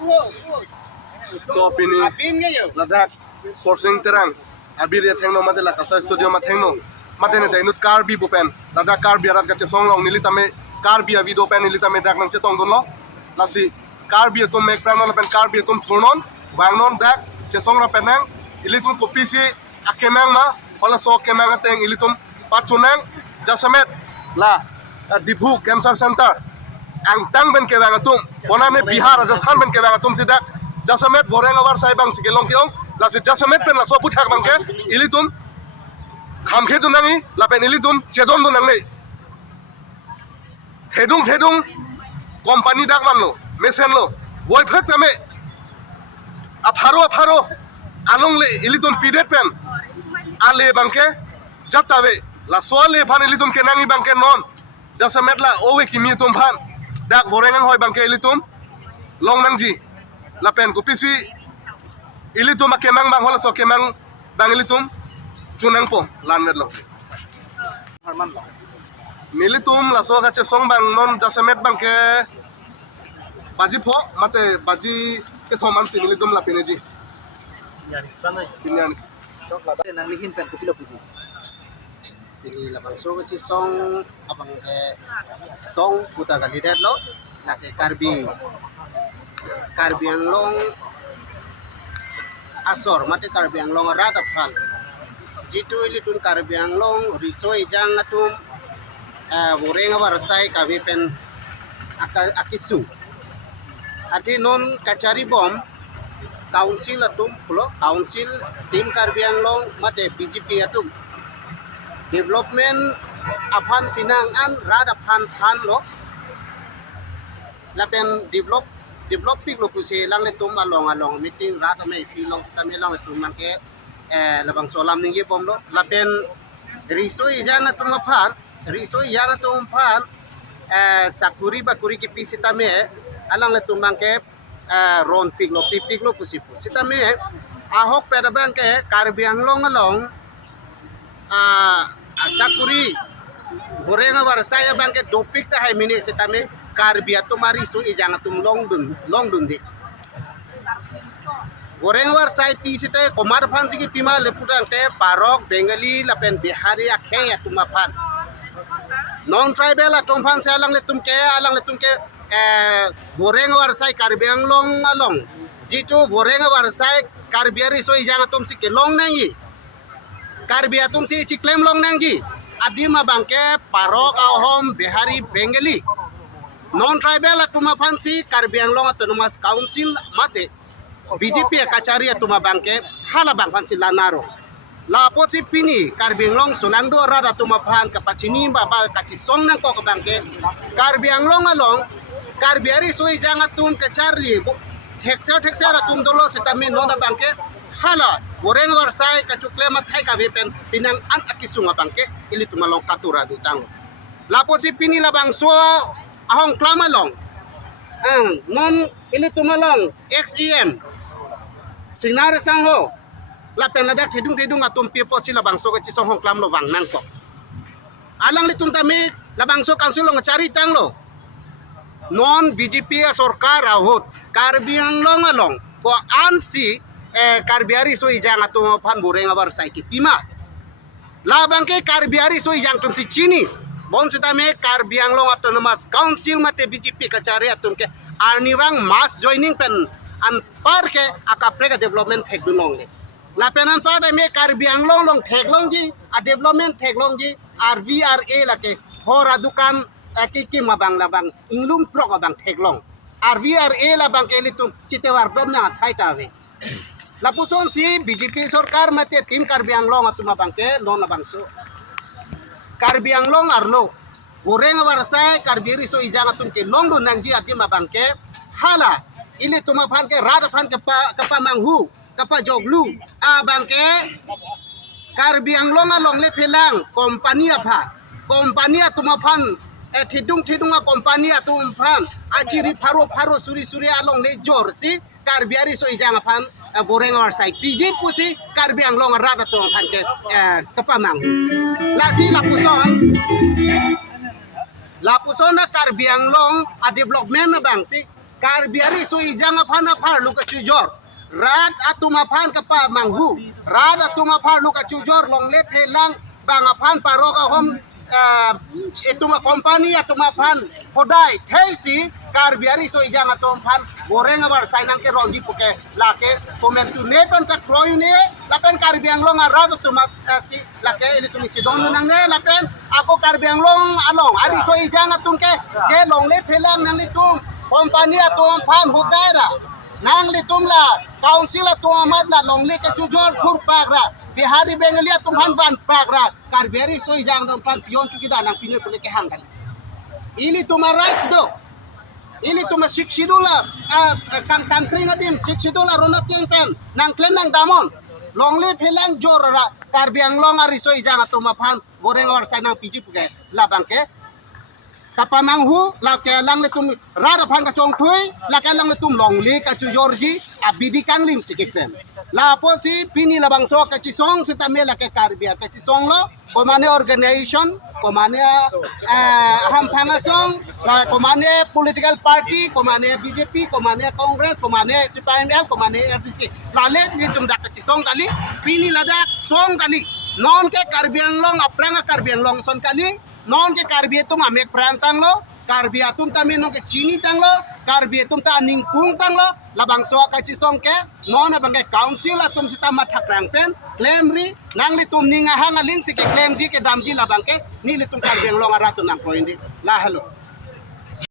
So pini ladak coursing terang abir ya thengno mate la kasa studio ma thengno mate ne tainut car bi bupen ladak car bi arat kache song long nili tame car bi video pen nili tame dak nang che tong don lo lasi car bi tum mek pram lo pen car bi tum thurnon wangnon dak che song ra penang ili tum kopi si akemang ma hola so kemang ateng ili tum pachunang jasamet la diphu cancer center ang tang ben ke wang atum bonane bihar rajasthan ben ke wang atum sidak jasamet goreng awar sai bang sikelong kiong la si jasamet pen la so puthak bang ke ilitum khamkhe du nangi la pen ilitum chedon du nangnei thedung company dak man lo mesen lo boy phak tame apharo along le ilitum pidet pen ale bang ke jatawe la so le phan ilitum ke nangi bang ke non jasamet la owe kimi tum phan dak gorengang hoy bang ke ilitum long nangji lapen ko pisi ilitum akemang bang hola so kemang bang ilitum chunang po lanmed lo nilitum la so gache song bang non jasamet bang ke baji pho mate baji ke thoman si nilitum la peneji Yanis tanay. pinyan Chokla ba nang lihin pen kupilo puji. Ini labang so kecil song abang ke song putar kali det lo nak ke karbi yang long asor mati karbi yang long rada pan jitu ili tun karbi yang long risoi jang atum goreng awar sai kabi pen akisu ati non kacari bom council atum pulo council tim karbi yang long mati BJP atum development apan pinangan rada pan lo lapen developing lo kusi lang le tum along meeting rada me tilong kami lang tum mangke labang solam ningi pom lo lapen risoi jang atum pan sakuri bakuri ki pisita me alang le tum mangke ron pig lo kusi sita me ahok pada bangke karbiang long along asakuri goreng awar saya bangke dopik ta hai mini sitame karbia tumari su ijang tum long dun di goreng awar sai pi sita komar phan sigi pima lepudang te parok bengali lapen bihari akhe atuma phan non tribal atom phan se alang le tum ke goreng awar sai karbiang long along jitu goreng awar sai karbiari so ijang tum sike long nangi Karbi atum si ciklem long nangji adima bangke parok ahom behari bengali non tribal atuma fansi karbiang long autonomous council mate BJP kacari atuma bangke hala bang fansi lanaro la poci pini karbiang long sulangdo rada atuma fan kapacini baba kacisong nang ko bangke karbiang long along karbiari soi jangatum kacarli teksa atum dolo sitame nona bangke hala goreng warsai kacukle mathai ka vepen pinang an akisunga bangke ili tumalong katura dutang lapo si pini labang so ahong klamalong non ili tumalong XEM signare sangho lapen ladak hidung atum pipo si labang so kaci song hong klam lo wang nang ko alang li tuntami labang so kansul lo ngacari tang lo non BJP sorkar ahut karbiang long along ko ansi karbiari so ijang atum pan goreng awar sai ki pima labang ke karbiari so ijang tum si chini bon sitame karbiang long autonomous council mate BJP kacari atum ke arniwang mass joining pen an par ke akaprega development thek dunong le la penan par me karbiang long theklong ji a development theklong ji RVRA la ke hora dukan ki mabang labang inglum prok abang theklong RVRA labang ke litum chitewar dom na thai ta ve lapuson si BJP sorkar mate tim karbiang long atuma bangke non bangso karbiang long arlo goreng warsai karbiri so ijang atum ke long do nangji atima bangke hala ini tuma bangke rada pan kapa manghu kapa joglu a bangke karbiang long along le pelang kompani apa kompani atuma pan thidung a kompani atum pan ajiri pharo suri along le jor si karbiari so ijang apan goreng or sai PJ pusi karbiang long rada tong han ke kapamang lasi lapuson na karbiang long a development na bang si karbiari so ijang aphan aphar luka chujor rat atuma phan kapa manghu rat atuma phar luka chujor longle phelang bang aphan paroga hom ituma company atuma phan hodai theisi karbiari so ijang atom phan goreng abar sainang ke ronji puke lake komentu ne pen tak kroy ne lapen karbiang long arat atuma si lake ini tumi sidong nang ne lapen ako karbiang long along adi so ijang atum ke longle phelang nang litum company atom phan hodai ra nang litum la council atom amat la longle ke chujor phur pagra Bihari Bengali atum phan van pagra karbiari so ijang dom phan pion chukida nang pinyo kule ke hanggal ili tuma rights do ili tuma siksidula kan tampring adim siksidula ronat yang pen nang claim nang damon longle phelang jorara karbiang long ari so ijang atum phan goreng war sai nang piji puke labangke tapamanghu la ke lang le tum rara phan ka chong thui la ke lang le tum longle ka chu jorji abidi kang lim sikikten la posi pini labang so ka chi song sita mela ke karbia ka chi song lo komane organization komane ham phanga song la komane political party komane BJP komane congress komane CPML komane SCC la le ni tum dak chi song kali pini ladak song kali non ke karbiang long apranga karbiang long son kali non ke karbi tum amek prang tang lo karbi atum tami non ke chini tang lo karbi atum ta ning pung tang lo labang so ka chi song ke non abang ke council atum sita mathak rang pen claim ri nang li tum ninga hang alin si ke claim ji ke dam ji labang ke ni li tum karbi long ara tum nang point di la hello